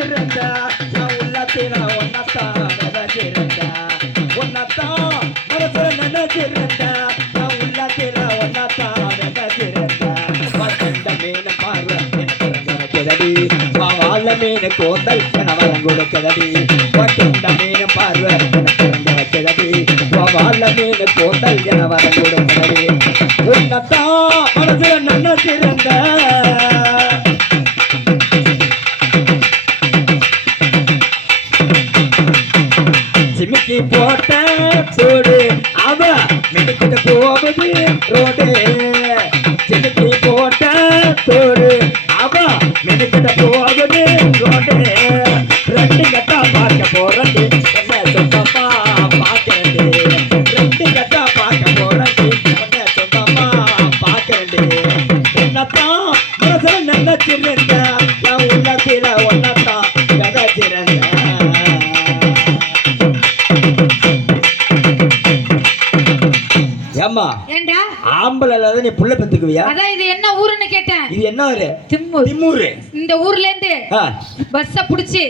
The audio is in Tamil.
நினைச்சிருந்த நான் உள்ளத்தில ஒன்னத்தான் விதைச்சிருந்த ஒன்னத்தான் மனசுல நினைச்சிருந்த நான் உள்ளத்தில ஒன்னத்தான் விதைச்சிருந்த வசந்த மீன் பார்வை கிளடி வாழ மீன் கோந்தல் என வரம் கொடுக்கிறடி வசந்த மீன் பார்வை கிளடி வாழ மீன் கோந்தல் என வரம் கொடுக்கிறடி உன்னத்தான் மனசுல நினைச்சிருந்த சிமிக்கி போட்ட சோடு அவ மினிக்கிட்ட போகுது ரோடு சிமிக்கி போட்ட சோடு அவ மினிக்கிட்ட போகுது ரோடு ரெண்டு கட்டா பார்க்க போறேன் என்ன சொந்தமா பார்க்கிறேன் ரெண்டு கட்டா பார்க்க போறேன் என்ன சொந்தமா பார்க்கிறேன் என்னத்தான் மனசுல நினைச்சிருந்த நான் உள்ளத்தில ஒன்னத்தான் விதைச்சிருந்த ஏம்மா ஏண்டா ஆம்பளை இல்லாத நீ புள்ள பெத்துக்குவியா? அதான் இது என்ன ஊருன்னு கேட்டேன். இது என்ன ஊரு? திம்மூர். திம்மூர். இந்த ஊர்ல இருந்து பஸ்ஸ புடிச்சு